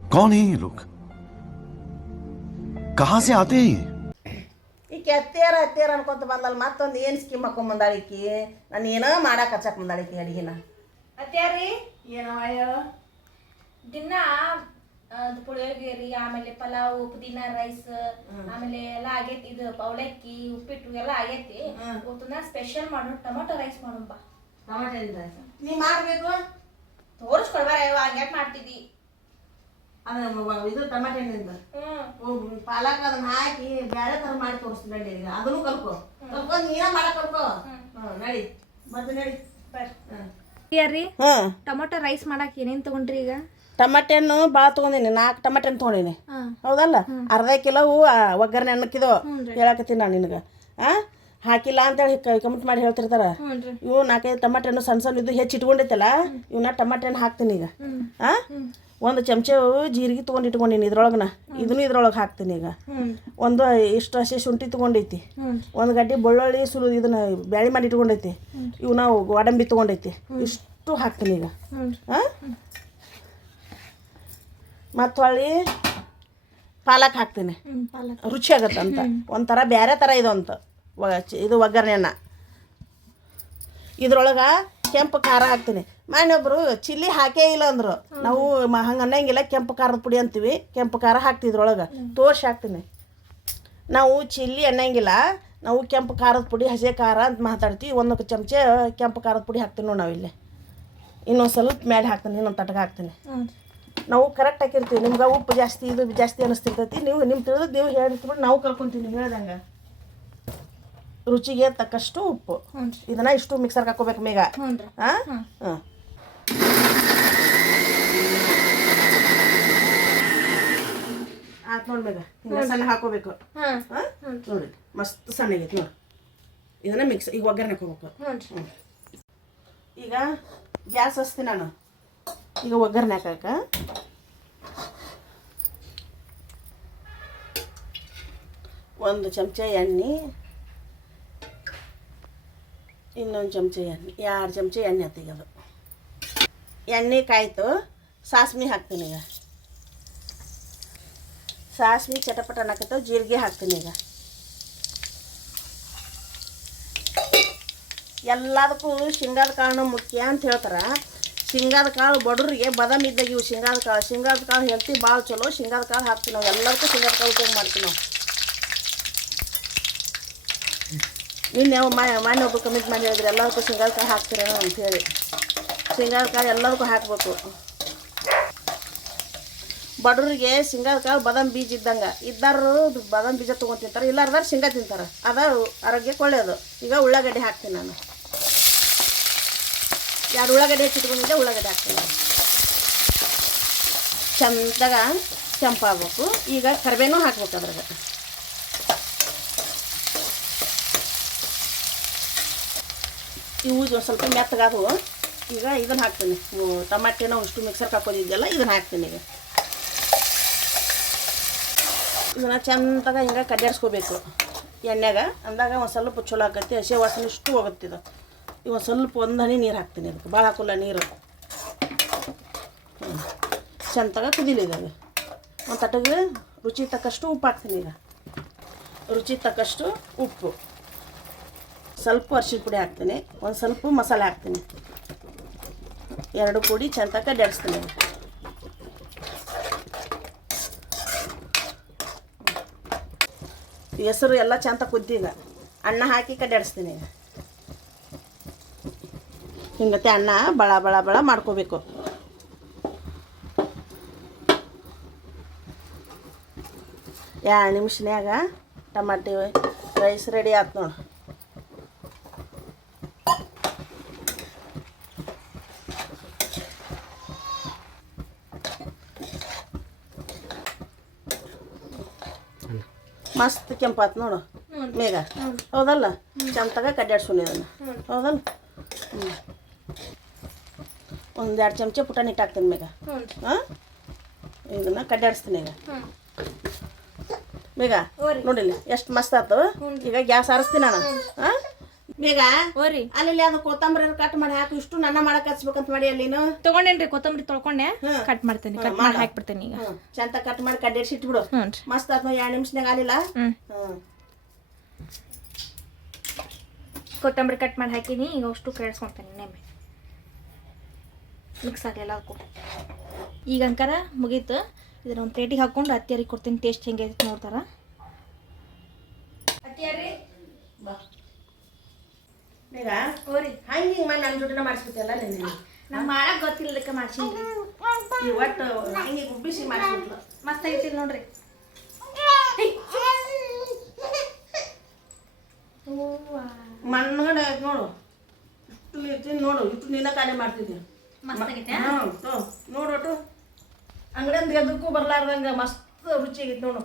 कौन है ये लोग? कहाँ से आते हैं ये? ಈಕೆ ಅತ್ತೇರ ಅನ್ಕೊಂತ ಬಂದಲ್ಲ ಮತ್ತೊಂದು ಏನು ಸ್ಕೀಮ್ ಹಾಕೊಂಡ್ ಬಂದಾಳಿಕಿ ನಾನು ಏನೋ ಮಾಡಕ್ಕೆ ಹಚ್ಚಕ್ಕೆ ಬಂದಾಳಿಕಿ ಅಡಿಗೆನ ಅತ್ಯಾರಿ ಏನೋ ಅಯ್ಯೋ ದಿನ ಪುಳಿಯೋಗರಿ ಆಮೇಲೆ ಪಲಾವ್ ಪುದೀನ ರೈಸ್ ಆಮೇಲೆ ಎಲ್ಲ ಆಗೈತಿ ಇದು ಅವಲಕ್ಕಿ ಉಪ್ಪಿಟ್ಟು ಎಲ್ಲ ಆಗೈತಿ ಇವತ್ತು ನಾ ಸ್ಪೆಷಲ್ ಮಾಡೋಣ ಟೊಮೆಟೊ ರೈಸ್ ಮಾಡೋಣ ನೀ ಮಾಡಬೇಕು ತೋರಿಸ್ಕೊಳ್ಬಾರ ಹಂಗ್ಯಾಕ್ ಮಾಡ್ತಿದ್ದಿ ಇದು ಟಮಾಟೆ ಹಣ್ಣಿಂದ ಪಾಲಕ್ ಅದನ್ನ ಹಾಕಿ ಬೇರೆ ಥರ ಮಾಡಿ ತೋರಿಸ್ತೀನಿ ಈಗ ಅದನ್ನು ಕಲ್ಕೊಂಡು ನೀನ ಮಾಡಕ್ ಕಲ್ಕೋ ನಡಿ ಮತ್ತೆ ನಡಿ ರೀ ಟೊಮೆಟೊ ರೈಸ್ ಮಾಡಕ್ ಏನೇನ್ ತಗೊಂಡ್ರಿ ಈಗ ಟಮಾಟೆ ಹಣ್ಣು ಭಾಳ ತೊಗೊಂಡಿನಿ 4 ಟಮಾಟೆ ಹಣ್ಣು ತೊಗೊಂಡಿನಿ ಹೌದಲ್ಲ ಅರ್ಧ ಕಿಲೋ ಒಗ್ಗರಣೆ ಅನ್ನಕ್ಕಿದು ಹೇಳಕತ್ತೀನಿ ನಾನು ನಿನಗೆ ಹಾಕಿಲ್ಲ ಅಂತೇಳಿ ಕಮೆಂಟ್ ಮಾಡಿ ಹೇಳ್ತಿರ್ತಾರ ಇವು 4-5 ಟಮಾಟೆ ಹಣ್ಣು ಸಣ್ಣ ಸಣ್ಣ ಇದು ಹೆಚ್ಚು ಇಟ್ಕೊಂಡೈತಲ್ಲ ಇವನ್ನ ಟಮಾಟೆ ಹಣ್ಣು ಹಾಕ್ತೀನಿ ಈಗ ಒಂದು ಚಮಚ ಜೀರಿಗೆ ತೊಗೊಂಡು ಇಟ್ಕೊಂಡಿನಿ ಇದ್ರೊಳಗನ ಇದನ್ನು ಇದ್ರೊಳಗೆ ಹಾಕ್ತೀನಿ ಈಗ ಒಂದು ಇಷ್ಟು ಹಸಿ ಶುಂಠಿ ತೊಗೊಂಡೈತಿ ಒಂದು ಗಡ್ಡೆ ಬೆಳ್ಳುಳ್ಳಿ ಇದನ್ನ ಬ್ಯಾಳಿ ಮಾಡಿ ಇಟ್ಕೊಂಡೈತಿ ಇವನ್ನ ಗೋಡಂಬಿ ತೊಗೊಂಡೈತಿ ಇಷ್ಟು ಹಾಕ್ತೀನಿ ಈಗ ಮತ್ತು ಹೊಳ್ಳಿ ಪಾಲಕ್ ಹಾಕ್ತೀನಿ ರುಚಿ ಆಗತ್ತೆ ಅಂತ ಒಂಥರ ಬೇರೆ ಥರ ಇದು ಅಂತ ಇದು ಒಗ್ಗರಣೆನ ಇದ್ರೊಳಗೆ ಕೆಂಪು ಖಾರ ಹಾಕ್ತೀನಿ ಮನೆಯೊಬ್ಬರು ಚಿಲ್ಲಿ ಹಾಕೇ ಇಲ್ಲ ಅಂದರು ನಾವು ಹಂಗೆ ಅನ್ನಂಗಿಲ್ಲ ಕೆಂಪು ಖಾರದ ಪುಡಿ ಅಂತೀವಿ ಕೆಂಪು ಖಾರ ಹಾಕ್ತಿದ್ರೊಳಗೆ ತೋರ್ಸಿ ಹಾಕ್ತೀನಿ ನಾವು ಚಿಲ್ಲಿ ಅನ್ನಂಗಿಲ್ಲ ನಾವು ಕೆಂಪು ಖಾರದ ಪುಡಿ ಹಸಿ ಖಾರ ಅಂತ ಮಾತಾಡ್ತೀವಿ 1 ಚಮಚ ಕೆಂಪು ಖಾರದ ಪುಡಿ ಹಾಕ್ತೀನಿ ನೋಡಿ ನಾವಿಲ್ಲಿ ಇನ್ನೊಂದು ಸ್ವಲ್ಪ ಮೇಲೆ ಹಾಕ್ತೀನಿ ಇನ್ನೊಂದು ತಟಕ ಹಾಕ್ತೀನಿ ನಾವು ಕರೆಕ್ಟ್ ಹಾಕಿರ್ತೀವಿ ನಿಮ್ಗೆ ಉಪ್ಪು ಜಾಸ್ತಿ ಇದು ಜಾಸ್ತಿ ಅನ್ನಿಸ್ತಿರ್ತೈತಿ ನೀವು ನಿಮ್ಮ ತಿಳಿದು ನೀವು ಹೇಳ್ತಿಬಿಟ್ಟು ನಾವು ಕಲ್ಕೊತೀವಿ ಹೇಳ್ದಂಗೆ ರುಚಿಗೆ ತಕ್ಕಷ್ಟು ಉಪ್ಪು ಇದನ್ನ ಇಷ್ಟು ಮಿಕ್ಸರ್ಗೆ ಹಾಕೋಬೇಕು ಮೇಗ ಆಯ್ತು ನೋಡಿ ಮೇಗ ಸಣ್ಣ ಹಾಕೋಬೇಕು ನೋಡಿ ಮಸ್ತ್ ಸಣ್ಣಗೈತಿ ನೋಡಿ ಇದನ್ನ ಮಿಕ್ಸ್ ಈಗ ಒಗ್ಗರಣೆ ಹಾಕೋಬೇಕು ಈಗ ಗ್ಯಾಸ್ ಹಚ್ತೀನಿ ನಾನು ಈಗ ಒಗ್ಗರಣೆ ಹಾಕಕ್ಕೆ ಒಂದು ಚಮಚ ಎಣ್ಣೆ ಇನ್ನೊಂದು ಚಮಚ ಎಣ್ಣೆ 2 ಚಮಚ ಎಣ್ಣೆ ಹಾಕ್ತೀಗದು ಎಣ್ಣೆ ಕಾಯ್ತು ಸಾಸ್ಮಿ ಹಾಕ್ತೀನಿ ಈಗ ಸಾಸ್ಮಿ ಚಟಪಟ ಅನ್ನಕತ್ತವ ಜೀರಿಗೆ ಹಾಕ್ತೀನಿ ಈಗ ಎಲ್ಲದಕ್ಕೂ ಶೇಂಗಾದ ಕಾಳು ಮುಖ್ಯ ಅಂತ ಹೇಳ್ತಾರೆ ಶೇಂಗಾದ ಕಾಳು ಬಡವ್ರಿಗೆ ಬದಾಮಿ ಇದ್ದಾಗ ಇವು ಶೇಂಗಾದ ಕಾಳು ಹೆಲ್ತಿ ಭಾಳ ಚಲೋ ಶೇಂಗಾದ ಕಾಳು ಹಾಕ್ತೀವಿ ನಾವು ಎಲ್ಲದಕ್ಕೂ ಶೇಂಗಾದ ಕಾಳು ಉಪಯೋಗ ಮಾಡ್ತೀವಿ ನಾವು ನಿನ್ನೆ ಮನೆ ಒಬ್ಬರು ಕಮೆಂಟ್ ಮಾಡಿ ಹೇಳಿದ್ರೆ ಎಲ್ಲದಕ್ಕೂ ಶೇಂಗಾದ ಕಾಳು ಹಾಕ್ತೀರೇನೋ ಅಂಥೇಳಿ ಶೇಂಗಾದ ಕಾಳು ಎಲ್ಲದಕ್ಕೂ ಹಾಕಬೇಕು ಬಡವ್ರಿಗೆ ಶೇಂಗಾದ ಕಾಳು ಬಾದಾಮಿ ಬೀಜ ಇದ್ದಾರು ಬಾದಾಮಿ ಬೀಜ ತೊಗೊಂಡು ತಿಂತಾರೆ ಇಲ್ಲಾರ್ದಾರು ಶೇಂಗಾ ತಿಂತಾರೆ ಅದ ಆರೋಗ್ಯಕ್ಕೆ ಒಳ್ಳೆಯದು ಈಗ ಉಳ್ಳಾಗಡ್ಡಿ ಹಾಕ್ತೀನಿ ನಾನು 2 ಉಳ್ಳಾಗಡ್ಡಿ ಹೆಚ್ಚಿಟ್ಕೊಂಡಿದ್ದೆ ಉಳ್ಳಾಗಡ್ಡಿ ಹಾಕ್ತೀನಿ ಚಂದಾಗ ಕೆಂಪಾಗಬೇಕು ಈಗ ಕರಿಬೇವು ಹಾಕ್ಬೇಕು ಅದ್ರಾಗ ಇವು ಸ್ವಲ್ಪ ಮೆತ್ತಗಾದವು ಈಗ ಇದನ್ನು ಹಾಕ್ತೀನಿ ಟಮಾಟೆ ನಾವು ಇಷ್ಟು ಮಿಕ್ಸರ್ಗೆ ಹಾಕೋದಿದ್ದೆಲ್ಲ ಇದನ್ನು ಹಾಕ್ತೀನಿ ಈಗ ಇದನ್ನು ಚಂದಾಗ ಹಿಂಗೆ ಕಡ್ಡಾಡಿಸ್ಕೋಬೇಕು ಎಣ್ಣೆಗೆ ಅಂದಾಗ ಒಂದು ಸ್ವಲ್ಪ ಚಲೋ ಆಕೈತಿ ಹಸಿ ವಾಸನೆ ಇಷ್ಟು ಹೋಗುತ್ತಿದ್ದು ಈಗ ಒಂದು ಸ್ವಲ್ಪ ಒಂದು ಹನಿ ನೀರು ಹಾಕ್ತೀನಿ ಅದಕ್ಕೆ ಭಾಳ ಹಾಕೋಲ್ಲ ನೀರು ಚಂದಾಗ ಕುದಿಲಿದ್ದಾವೆ ಒಂದು ತಟಗೆ ರುಚಿ ತಕ್ಕಷ್ಟು ಉಪ್ಪು ಹಾಕ್ತೀನಿ ಈಗ ರುಚಿ ತಕ್ಕಷ್ಟು ಉಪ್ಪು ಸ್ವಲ್ಪ ಅರಿಶಿನ ಪುಡಿ ಹಾಕ್ತೀನಿ ಒಂದು ಸ್ವಲ್ಪ ಮಸಾಲೆ ಹಾಕ್ತೀನಿ 2 ಪುಡಿ ಚಂದಾಗ ಕಡ್ಡಾಡಿಸ್ತೀನಿ ಹೆಸರು ಎಲ್ಲ ಚಂದ ಕುದ್ದೀಗ ಅನ್ನ ಹಾಕಿ ಕಡ್ಡಾಡಿಸ್ತೀನಿ ಈಗ ಹಿಂಗತ್ತೆ ಅನ್ನ ಬಳ ಮಾಡ್ಕೋಬೇಕು 2 ನಿಮಿಷನ್ಯಾಗ ಟಮಾಟಿ ರೈಸ್ ರೆಡಿ ಆಯ್ತು ನೋಡಿ ಮಸ್ತ್ ಕೆಂಪಾತು ನೋಡು ಮೇಗ ಹೌದಲ್ಲ ಚಂದಾಗ ಕಡ್ಡಾಡ್ಸೋಣ ಇದನ್ನು ಹೌದಲ್ಲ ಒಂದು 2 ಚಮಚ ಪುಟಾಣಿ ಹಿಟ್ಟು ಹಾಕ್ತೀನಿ ಮೇಗ ಇದನ್ನು ಕಡ್ಡಾಡಿಸ್ತೀನಿ ಈಗ ಬೇಗ ನೋಡಿಲ್ಲ ಎಷ್ಟು ಮಸ್ತ್ ಆಯ್ತು ಈಗ ಗ್ಯಾಸ್ ಆರಿಸ್ತೀನಿ ನಾನು ಬೇಗ ಓರಿ ಅಲ್ಲಿ ಅದು ಕೊತ್ತಂಬರಿ ಕಟ್ ಮಾಡಿ ಹಾಕಿ ಇಷ್ಟು ನನ್ನ ಮಾಡಕ್ ಹಚ್ಬೇಕಂತ ಮಾಡಿ ಅಲ್ಲಿ ನೀನು ತಗೊಂಡೇನ್ರಿ ಕೊತ್ತಂಬರಿ ತೊಳ್ಕೊಂಡೆ ಕಟ್ ಮಾಡ್ತೇನೆ ಕಟ್ ಮಾಡಿ ಹಾಕ್ಬಿಡ್ತೇನೆ ಈಗ ಚಂತ ಕಟ್ ಮಾಡಿ ಕಡ್ಡೆಡ್ಸಿ ಇಟ್ಬಿಡು ಹ್ಞೂ ರೀ ಮಸ್ತ್ ಆತ್ಮ 2 ನಿಮಿಷನಾಗ ಆಲಿಲ್ಲ ಕೊತ್ತಂಬರಿ ಕಟ್ ಮಾಡಿ ಹಾಕಿನಿ ಈಗ ಅಷ್ಟು ಕೇಳಿಸ್ಕೊತೇನೆ ನೆಮ್ಮೆ ಮಿಕ್ಸ್ ಆಗಲಿಲ್ಲ ಅದಕ್ಕೂ ಈಗ ಅಂಕಾರ ಮುಗೀತು ಇದನ್ನ ಒಂದು ಪ್ಲೇಟಿಗೆ ಹಾಕ್ಕೊಂಡು ಅತ್ತಿಯರಿಗೆ ಕೊಡ್ತೀನಿ ಟೇಸ್ಟ್ ಹೆಂಗೆ ಐತೆ ನೋಡ್ತಾರ ಅತ್ತಿಯರಿ ಬಾ ಬೇಗ ಓರಿ ಹಿಂಗೆ ಮಾಡಿ ನನ್ನ ಜೊತೆನ ಮಾಡಿಸ್ಬಿಟ್ಟಲ್ಲ ನೀನು ನಂಗೆ ಮಾಡಕ್ಕೆ ಗೊತ್ತಿಲ್ಲದಕ್ಕೆ ಮಾಡ್ಸೀನಿ ಈ ಒಟ್ಟು ಹಿಂಗೆ ಗುಬ್ಬಿಸಿ ಮಾಡಿಸ್ಬಿಟ್ಲು ಮಸ್ತ್ ಆಗೈತಿ ನೋಡ್ರಿ ಮಣ್ಣಗಡೆ ಆಯ್ತು ನೋಡು ಇಷ್ಟು ಇರ್ತೀನಿ ನೋಡು ಇಷ್ಟು ನೀನ ಖಾಲಿ ಮಾಡ್ತಿದ್ದೆ ಮಸ್ತ್ ಆಗೈತೆ ಹಾಂ ನೋಡು ಒಟ್ಟು ಅಂಗಡಿಯಿಂದ ಎದಕ್ಕೂ ಬರ್ಲಾರ್ದಂಗೆ ಮಸ್ತ್ ರುಚಿ ಆಗೈತೆ ನೋಡು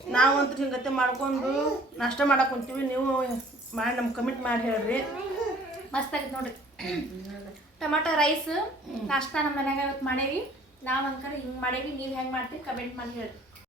ನಾವಂತೂ ಹಿಂಗತ್ತೆ ಮಾಡ್ಕೊಂಡು ನಾಷ್ಟ ಮಾಡಕ್ಕೆ ಕುಂತೀವಿ ನೀವು ಮಾಡಿ ನಮ್ಗೆ ಕಮಿಟ್ ಮಾಡಿ ಹೇಳ್ರಿ ಮಸ್ತ್ ಆಗೈತೆ ನೋಡ್ರಿ ಟೊಮಾಟೊ ರೈಸ್ ನಾಷ್ಟ ನಮ್ಮ ಮನ್ಯಾಗ ಇವತ್ತು ಮಾಡೇವಿ ನಾವು ಅಂಕರ್ ಹಿಂಗೆ ಮಾಡೇವಿ ನೀವು ಹೆಂಗೆ ಮಾಡ್ತೀವಿ ಕಮೆಂಟ್ ಮಾಡಿ ಹೇಳ್ರಿ